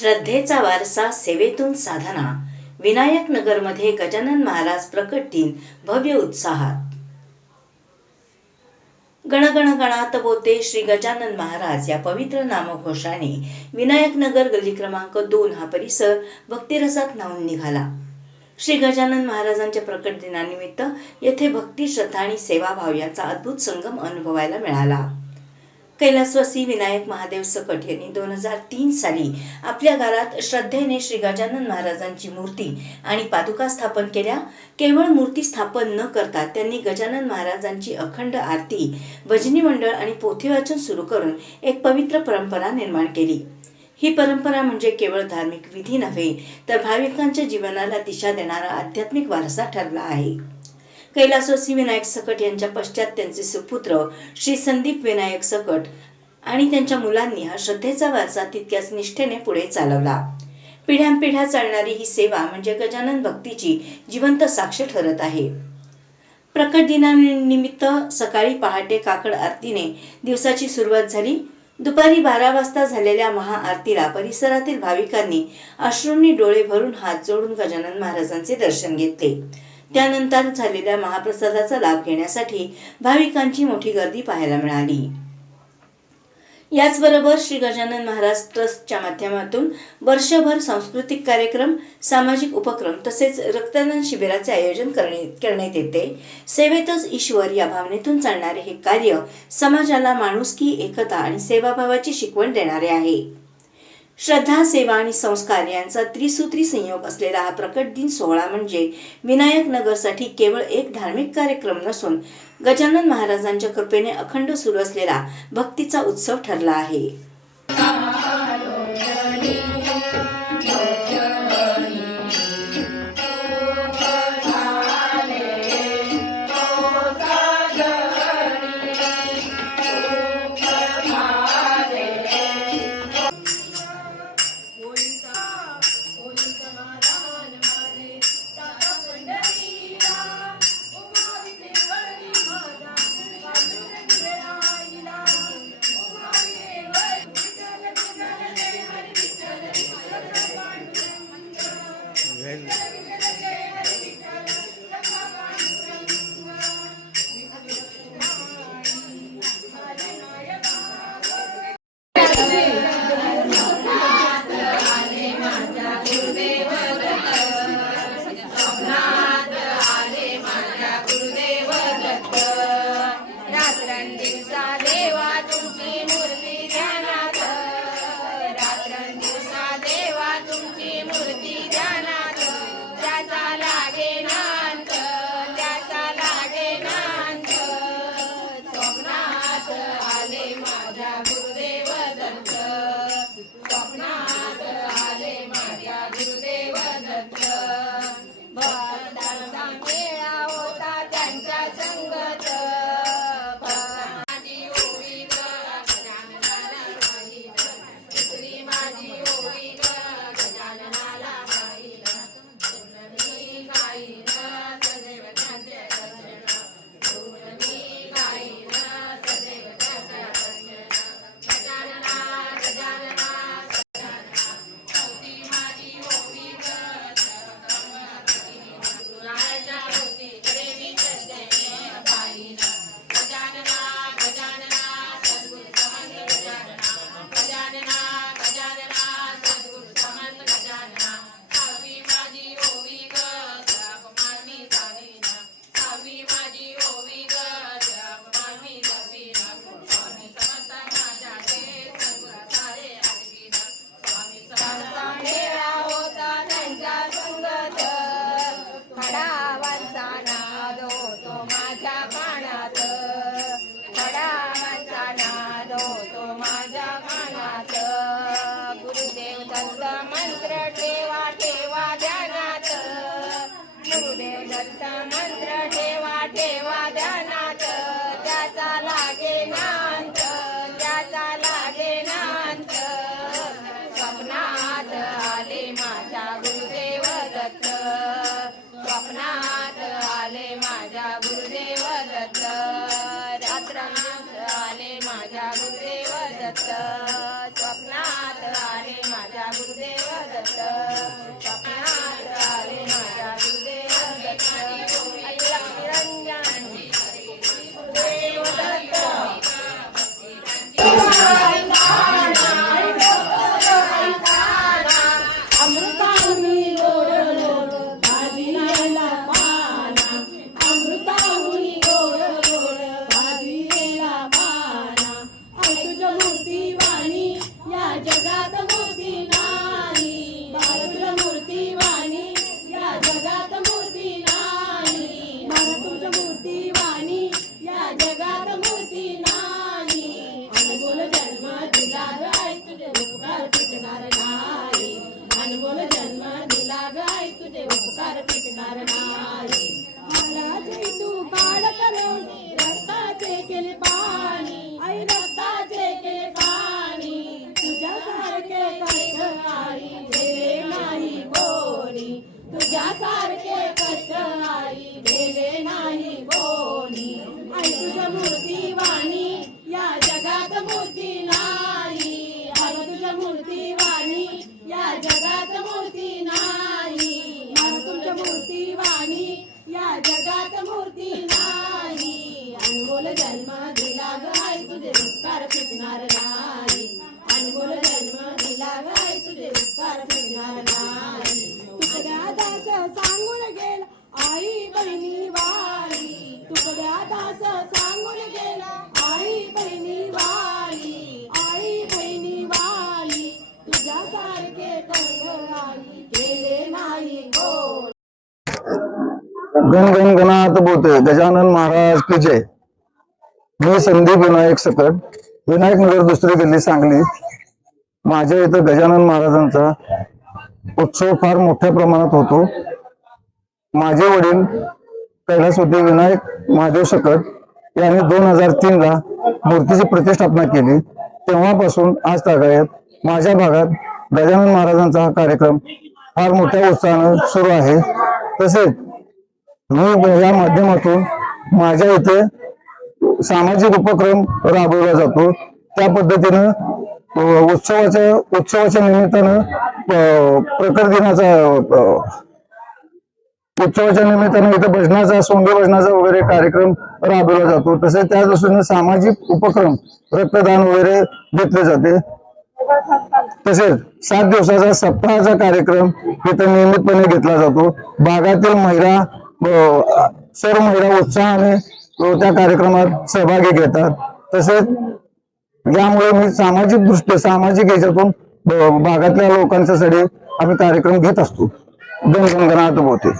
श्रद्धेचा वारसा सेवेतून साधना. विनायक नगरमध्ये गजानन महाराज प्रकट दिन भव्य उत्साहात. गणगण गणात बोलते श्री गजानन महाराज या पवित्र नामघोषाने विनायक नगर गल्ली क्रमांक 2 हा परिसर भक्तिरसात न्हाऊन निघाला. श्री गजानन महाराजांच्या प्रकट दिनानिमित्त येथे भक्ती, श्रद्धा आणि सेवाभाव यांचा अद्भुत संगम अनुभवायला मिळाला. कैलासवासी विनायक महादेव सकट यांनी 2003 साली आपल्या घरात श्रद्धेने श्री गजानन महाराजांची मूर्ती आणि पादुका स्थापन केल्या. केवळ मूर्ती स्थापन न करता त्यांनी गजानन महाराजांची अखंड आरती, भजनी मंडळ आणि पोथी वाचन सुरू करून एक पवित्र परंपरा निर्माण केली. ही परंपरा म्हणजे केवळ धार्मिक विधी नव्हे, तर भाविकांच्या जीवनाला दिशा देणारा आध्यात्मिक वारसा ठरला आहे. कैलासवासी विनायक सकट यांच्या पश्चात त्यांचे सुपुत्र श्री संदीप विनायक सकट आणि त्यांच्या मुलांनी हा श्रद्धेचा वारसा तितक्याच निष्ठेने पुढे चालवला. पिढ्यानपिढ्या चालणारी ही सेवा म्हणजे गजानन भक्तीची जिवंत साक्ष ठरत आहे. प्रकट दिनानिमित्त सकाळी पहाटे काकड आरतीने दिवसाची सुरुवात झाली. दुपारी 12 वाजता झालेल्या महाआरतीला परिसरातील भाविकांनी अश्रूंनी डोळे भरून हात जोडून गजानन महाराजांचे दर्शन घेतले. त्यानंतर झालेल्या महाप्रसादाचा लाभ घेण्यासाठी भाविकांची मोठी गर्दी पाहायला मिळाली. याचबरोबर श्री गजानन महाराज ट्रस्टच्या माध्यमातून वर्षभर सांस्कृतिक कार्यक्रम, सामाजिक उपक्रम तसेच रक्तदान शिबिराचे आयोजन करण्यात येते. सेवेतच ईश्वर या भावनेतून चालणारे हे कार्य समाजाला माणुसकी, एकता आणि सेवाभावाची शिकवण देणारे आहे. श्रद्धा, सेवा आणि संस्कार यांचा त्रिसूत्री संयोग असलेला हा प्रकट दिन सोहळा म्हणजे विनायक नगरसाठी केवळ एक धार्मिक कार्यक्रम नसून गजानन महाराजांच्या कृपेने अखंड सुरू असलेला भक्तीचा उत्सव ठरला आहे. फिटणार नाही, अनमोल जन्म दिला गाय तुझे उपकार फिटणार नाही. हाडाचे तू काढ करून रक्ताचे केले पाणी, आई रक्ताचे केले पाणी, तुझ्यासारखे कष्ट आई दिले नाही कोणी, तुझ्यासारखे कष्ट आई दिले नाही कोणी. आई तुझ्या मूर्ती वाणी या जगात मूर्ती नाही, आई तुझ्या मूर्ती वाणी या जगात मूर्ती नाही, आई तुझ्या मूर्ती वाणी या जगात मूर्ती नाही. अनमोल जन्म दिला गाय तुझे उपकार फिटणार नाही, अनमोल जन्म दिला गाय तुझे उपकार फिटणार नाही. तुकड्या दास सांगून गेला आई बहिणी वाली, तुकड्या दास सांगून गेला आई बहिणी वाली, आई बहिणी वाली, तुझ्यासारखे कष्ट आई केले नाही कोण. गण गण गणात बोते गजानन महाराज की जय. मी संदीप विनायक सकट, विनायक नगर, दुसरी गल्ली, सांगली. माझ्या इथं गजानन महाराजांचा उत्सव फार मोठ्या प्रमाणात होतो. माझे वडील कैलासपती विनायक महादेव सकट यांनी 2003 ला मूर्तीची प्रतिष्ठापना केली. तेव्हापासून आज तागायत माझ्या भागात गजानन महाराजांचा हा कार्यक्रम फार मोठ्या उत्साहानं सुरू आहे. तसेच मी या माध्यमातून माझ्या इथे सामाजिक उपक्रम राबवला जातो. त्या पद्धतीनं उत्सवाच्या निमित्तानं प्रकट दिनाचा उत्सवाच्या निमित्तानं इथं भजनाचा, सोंगे भजनाचा वगैरे कार्यक्रम राबवला जातो. तसेच त्या दृष्टीने सामाजिक उपक्रम, रक्तदान वगैरे घेतले जाते. तसेच 7 दिवसाचा सप्ताहाचा कार्यक्रम इथं नियमितपणे घेतला जातो. भागातील महिला, सर्व महिला उत्साहाने त्या कार्यक्रमात सहभागी घेतात. तसेच यामुळे मी सामाजिक याच्यातून भागातल्या लोकांच्यासाठी आम्ही कार्यक्रम घेत असतो. गणगणगणात बोते.